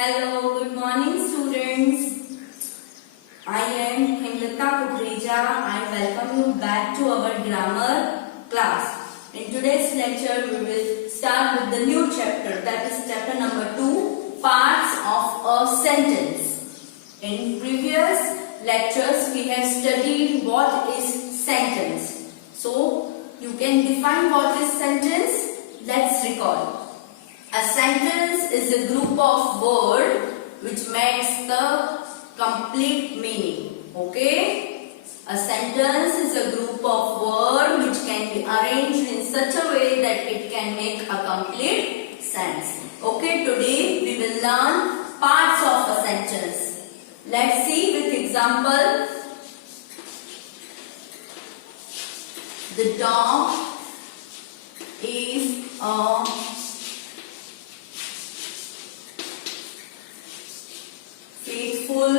Hello, good morning students. I am Hemlata Kukreja. I welcome you back to our grammar class. In today's lecture, we will start with the new chapter, that is chapter number 2, parts of a sentence. In previous lectures, we have studied what is sentence. So, you can define what is sentence. Let's recall. A sentence is a group of words which makes the complete meaning. Okay? A sentence is a group of words which can be arranged in such a way that it can make a complete sense. Okay, today we will learn parts of a sentence. Let's see with example. The dog is a faithful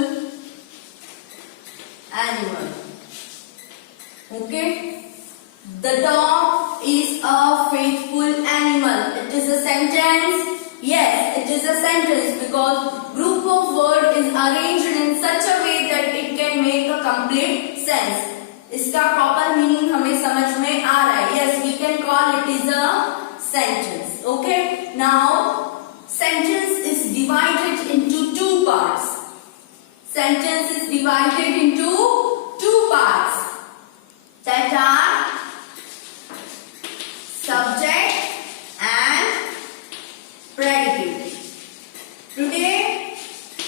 animal. Okay? The dog is a faithful animal. It is a sentence. Yes, it is a sentence because group of words is arranged in such a way that it can make a complete sense. इसका proper meaning हमें समझ में आ रहा है. Yes, we can call it is a sentence. Okay? Now, sentence is divided into two parts. Sentence is divided into two parts that are subject and predicate. Today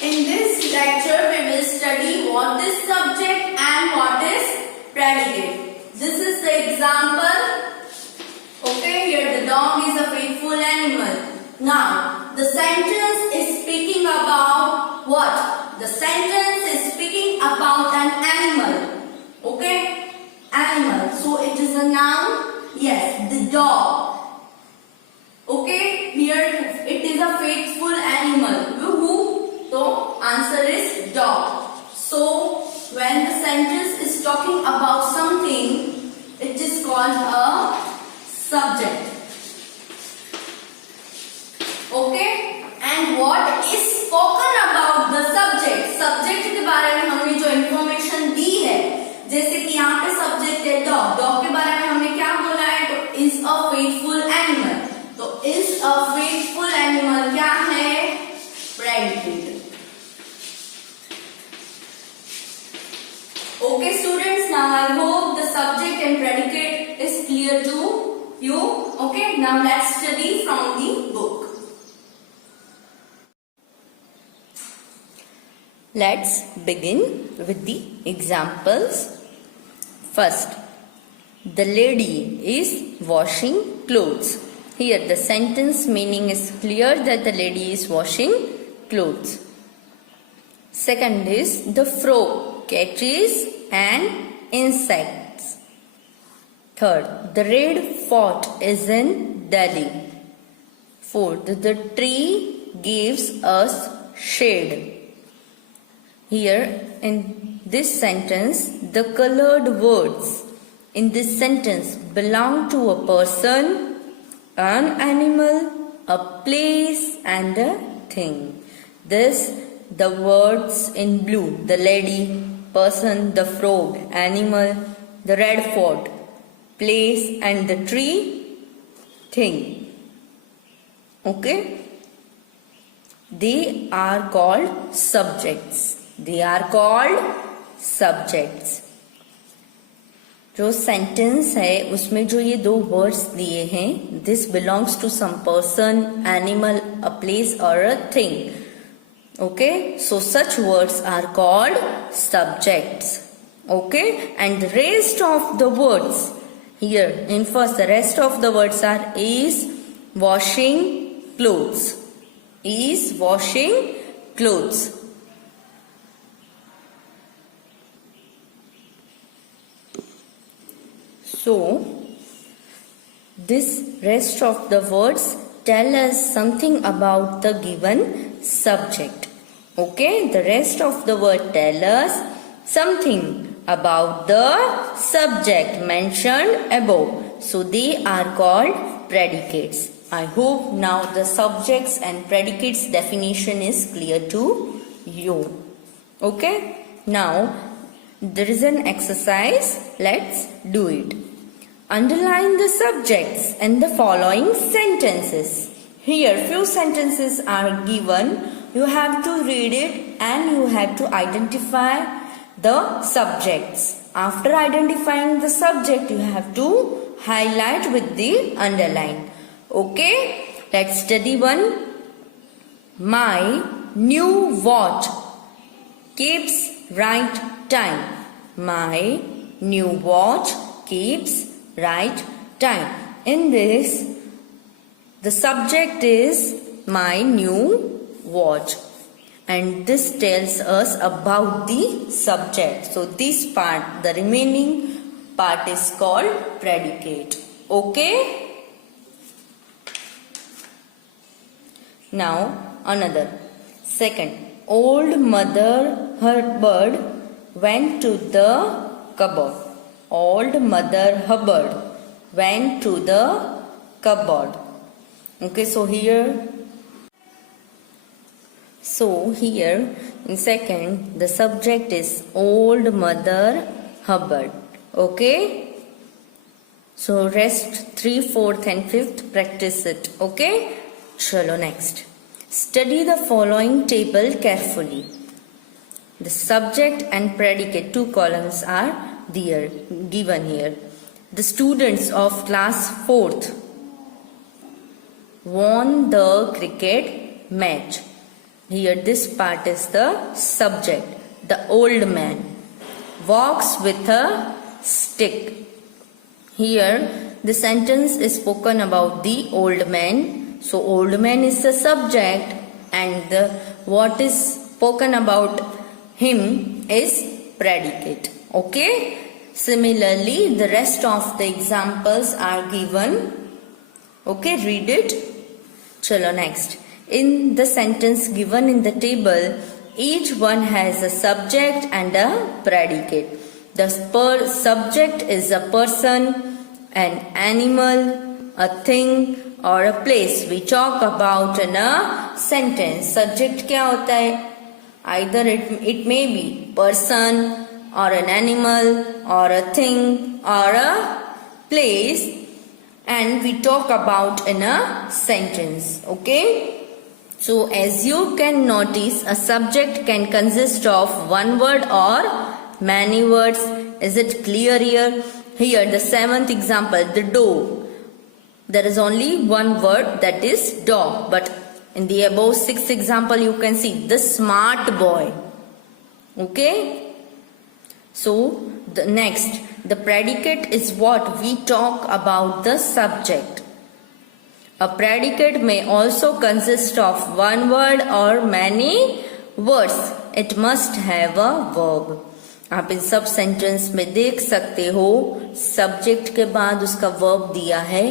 in this lecture we will study what is subject and what is predicate. This is the example. Okay, here the dog is a faithful animal. Now the sentence is speaking about what? The sentence is speaking about an animal. Okay? Animal. So it is a noun. Yes, the dog. Okay? Here it is a faithful animal. Who? So answer is dog. So when the sentence is talking about something, it is called a subject. Okay? And what is spoken about the subject? Subject के बारे में हमने जो information दी है, जैसे कि यहाँ पे subject है dog. Dog के बारे में हमने क्या बोला है? तो is a faithful animal. तो is a faithful animal क्या है? Predicate. Okay students, now I hope the subject and predicate is clear to you. Okay, now let's study from the book. Let's begin with the examples. First, the lady is washing clothes. Here the sentence meaning is clear that the lady is washing clothes. Second is the frog catches an insects. Third, the red fort is in Delhi. Fourth, the tree gives us shade. Here in this sentence, the colored words in this sentence belong to a person, an animal, a place and a thing. This the words in blue, the lady, person, the frog, animal, the red fort, place and the tree, thing. Okay? They are called subjects. They are called subjects. जो sentence है उसमें जो ये दो words दिए हैं, this belongs to some person, animal, a place और a thing. Okay, so such words are called subjects. Okay, and the rest of the words here in first, the rest of the words are is washing clothes. Is washing clothes. So, this rest of the words tell us something about the given subject. Okay, the rest of the word tell us something about the subject mentioned above. So, they are called predicates. I hope now the subjects and predicates definition is clear to you. Okay? Now, there is an exercise. Let's do it. Underline the subjects in the following sentences. Here, few sentences are given. You have to read it and you have to identify the subjects. After identifying the subject, you have to highlight with the underline. Okay, let's study one. My new watch keeps right time. My new watch keeps right time. In this, the subject is my new watch. And this tells us about the subject. So this part, the remaining part is called predicate. Okay? Now another. Second, old mother Hubbard went to the cupboard. Old mother Hubbard went to the cupboard. Okay, so here in second, the subject is old mother Hubbard. Okay? So rest 3, 4th and 5th practice it. Okay? Chalo next. Study the following table carefully. The subject and predicate, 2 columns are there, given here. The students of class 4th won the cricket match. Here this part is the subject. The old man walks with a stick. Here the sentence is spoken about the old man. So old man is the subject and what is spoken about him is predicate. Okay. Similarly, the rest of the examples are given. Okay, read it. Chalo next. In the sentence given in the table, each one has a subject and a predicate. The subject is a person, an animal, a thing or a place. We talk about in a sentence. Subject क्या होता है? Either it may be person or an animal or a thing or a place, and we talk about in a sentence. Okay? So as you can notice, a subject can consist of one word or many words. Is it clear here? Here the 7th example, the door. There is only one word, that is dog. But in the above 6th example, you can see the smart boy. Okay? So the next, the predicate is what we talk about the subject. A predicate may also consist of one word or many words. It must have a verb. आप इन सब sentence में देख सकते हो subject के बाद उसका verb दिया है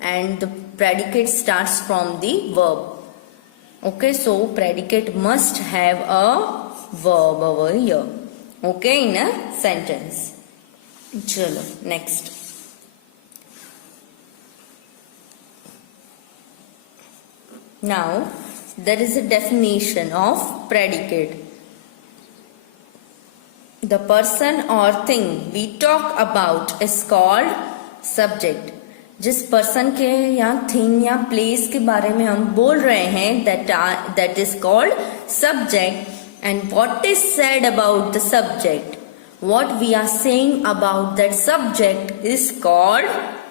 and the predicate starts from the verb. Okay, so predicate must have a verb over here. Okay, in a sentence. Chalo, next. Now, there is a definition of predicate. The person or thing we talk about is called subject. जिस person के या thing या place के बारे में हम बोल रहे हैं that is called subject, and what is said about the subject, what we are saying about that subject is called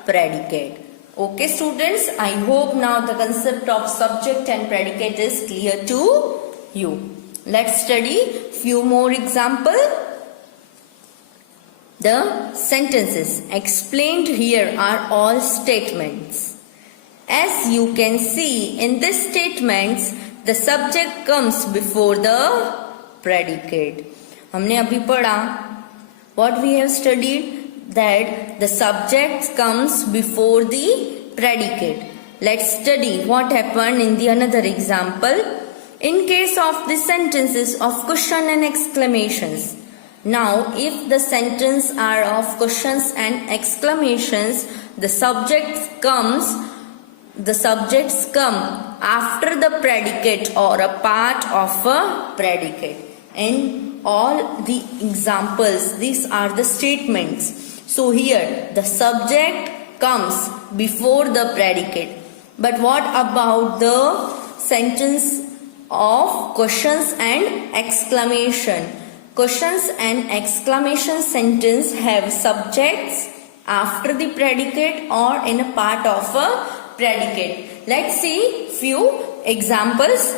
predicate. Okay students, I hope now the concept of subject and predicate is clear to you. Let's study few more examples. The sentences explained here are all statements. As you can see in these statements, the subject comes before the predicate. हमने अभी पढ़ा, what we have studied, that the subject comes before the predicate. Let's study what happened in the another example. In case of the sentences of question and exclamations. Now, if the sentence are of questions and exclamations, the subject comes the subjects come after the predicate or a part of a predicate. In all the examples, these are the statements. So here the subject comes before the predicate. But what about the sentence of questions and exclamation? Questions and exclamation sentence have subjects after the predicate or in a part of a predicate. Let's see few examples.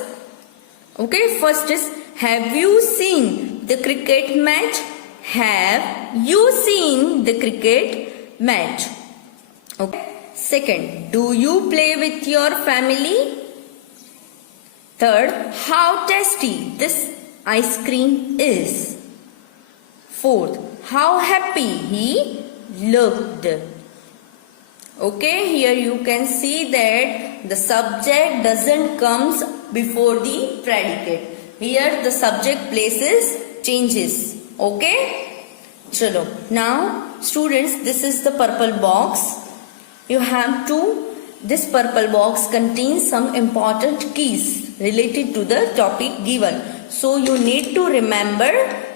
Okay, first is, have you seen the cricket match? Have you seen the cricket match? Okay. Second, do you play with your family? Third, how tasty this ice cream is. Fourth, how happy he looked. Okay, here you can see that the subject doesn't comes before the predicate. Here the subject places changes. Okay, chalo. Now students, this is the purple box. You have to, this purple box contains some important keys related to the topic given. So you need to remember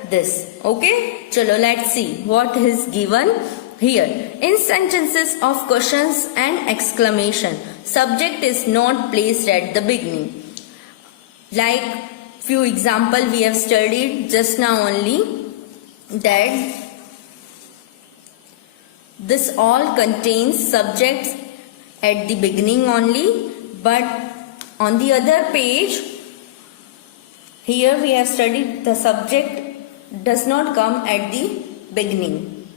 this. Okay, chalo, let's see what is given here. In sentences of questions and exclamation, subject is not placed at the beginning. Like few example we have studied just now only, that this all contains subjects at the beginning only, but on the other page here we have studied the subject does not come at the beginning.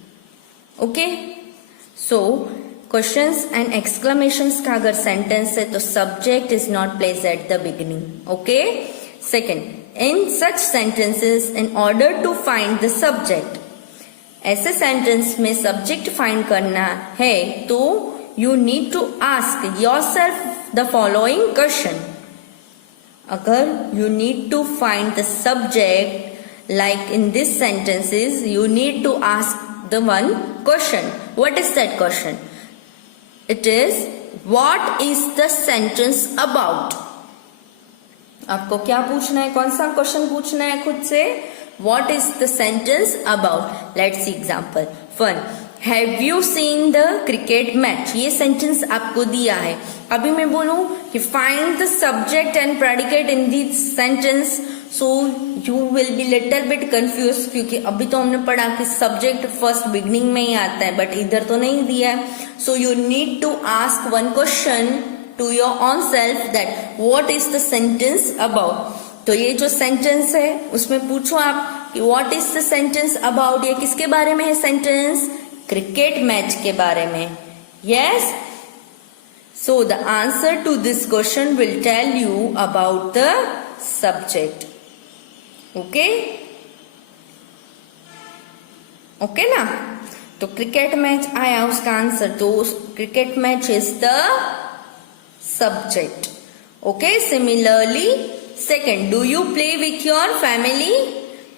Okay, so questions and exclamations का अगर sentence है तो subject is not placed at the beginning. Okay. Second, in such sentences, in order to find the subject, ऐसे sentence में subject find करना है तो you need to ask yourself the following question. अगर you need to find the subject, like in these sentences, you need to ask the one question. What is that question? It is, what is the sentence about? आपको क्या पूछना है, कौन सा question पूछना है खुद से? What is the sentence about? Let's see example. 1. Have you seen the cricket match? ये सेंटेंस आपको दिया है. अभी मैं बोलूं कि find the subject and predicate in this sentence, so you will be little bit confused, क्योंकि अभी तो हमने पढ़ा कि subject first beginning में ही आता है, but इधर तो नहीं दिया है. So you need to ask one question to your own self, that what is the sentence about. तो ये जो sentence है उसमें पूछो आप कि what is the sentence about. ये किसके बारे में है sentence? क्रिकेट मैच के बारे में. Yes. So the answer to this question will tell you about the subject. Okay. Okay ना. तो क्रिकेट मैच आया उसका आंसर, तो cricket match is the subject. Okay, similarly, second, do you play with your family?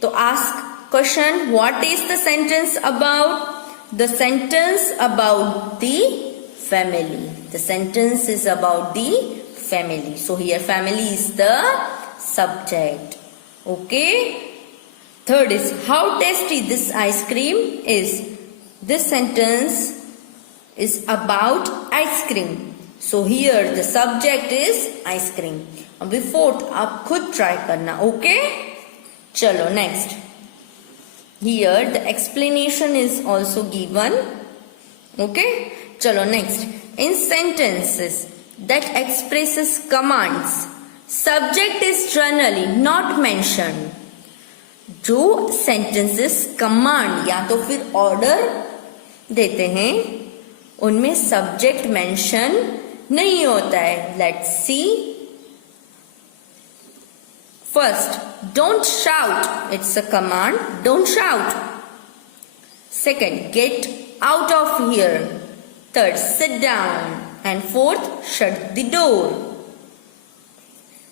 To ask question, what is the sentence about? The sentence about the family. The sentence is about the family. So here family is the subject. Okay. Third is, how tasty this ice cream is. This sentence is about ice cream. So here the subject is ice cream. अभी fourth आप खुद try करना. Okay? चलो next. Here the explanation is also given. Okay? चलो next. In sentences that expresses commands, subject is generally not mentioned. जो sentences command या तो फिर order देते हैं उनमें subject mention नहीं होता है. Let's see. First, don't shout. It's a command. Don't shout. Second, get out of here. Third, sit down. And fourth, shut the door.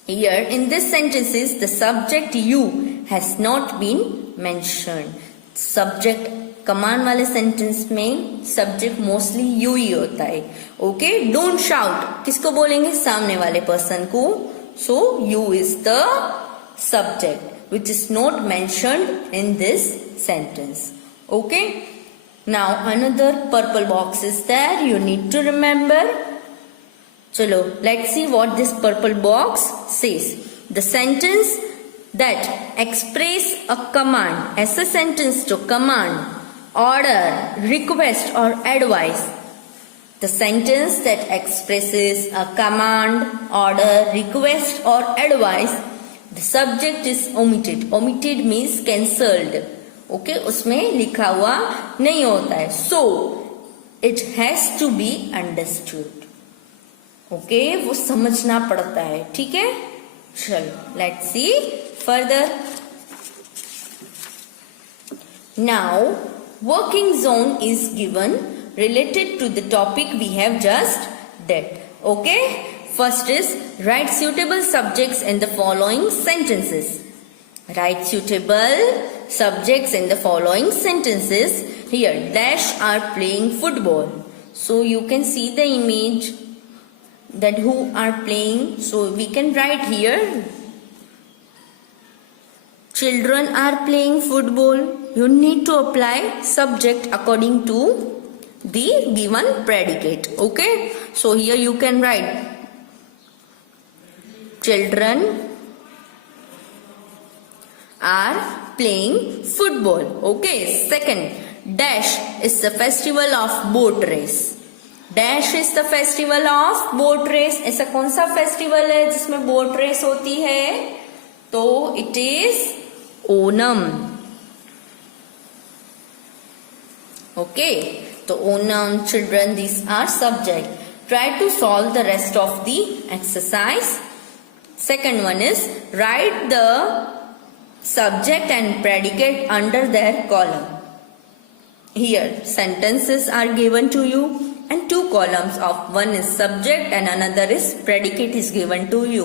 Here in this sentences, the subject you has not been mentioned. Subject command वाले sentence में subject mostly you ही होता है. Okay, don't shout किसको बोलेंगे? सामने वाले person को. So you is the subject which is not mentioned in this sentence. Okay, now another purple box is there, you need to remember. चलो, let's see what this purple box says. The sentence that express a command, ऐसा sentence जो command, order, request or advice. The sentence that expresses a command, order, request or advice, the subject is omitted. Omitted means cancelled. Okay, उसमें लिखा हुआ नहीं होता है. So, it has to be understood. Okay, वो समझना पड़ता है. ठीक है, चलो let's see further. Now working zone is given related to the topic we have just डेट. Okay, first is write suitable subjects in the following sentences. Write suitable subjects in the following sentences. Here, dash are playing football. So you can see the image that who are playing. So we can write here, children are playing football. You need to apply subject according to the given predicate. Okay, so here you can write children are playing football. Okay, second, dash is the festival of boat race. Dash is the festival of boat race. ऐसा कौन सा festival है जिसमें boat race होती है? तो it is Onam. Okay, तो Onam, children, these are subject. Try to solve the rest of the exercise. Second one is write the subject and predicate under their column. Here sentences are given to you and two columns of one is subject and another is predicate is given to you.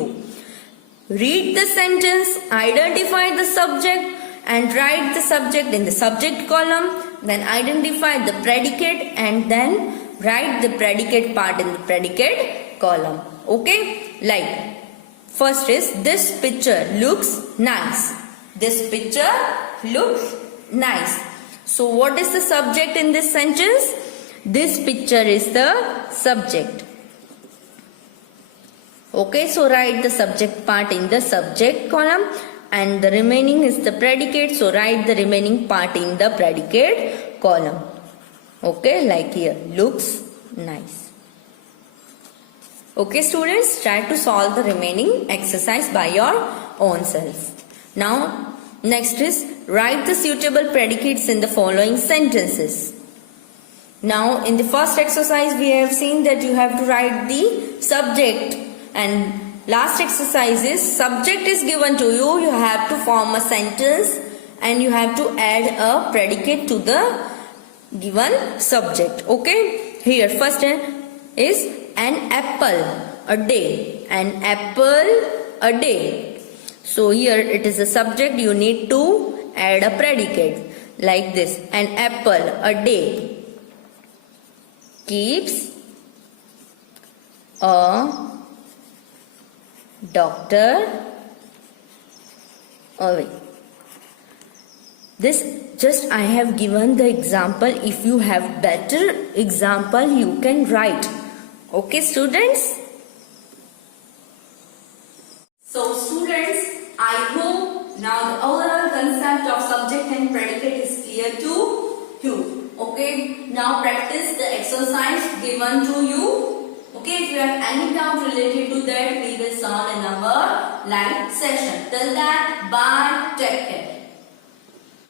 Read the sentence, identify the subject and write the subject in the subject column, then identify the predicate and then write the predicate part in the predicate column. Okay, like first is this picture looks nice. This picture looks nice. So what is the subject in this sentence? This picture is the subject. Okay, so write the subject part in the subject column and the remaining is the predicate. So write the remaining part in the predicate column. Okay, like here, looks nice. Okay, students, try to solve the remaining exercise by your own self. Now, next is write the suitable predicates in the following sentences. Now, in the first exercise, we have seen that you have to write the subject, and last exercise is subject is given to you. You have to form a sentence and you have to add a predicate to the given subject. Okay, here first is an apple a day. An apple a day. So here it is a subject. You need to add a predicate like this. An apple a day keeps a doctor away. This just I have given the example. If you have better example, you can write. Okay, students? So students, I hope now the overall concept of subject and predicate is clear to you. Okay, now practice the exercise given to you. Okay, if you have any doubt related to that, we will solve in our live session. Till that, bye, take care.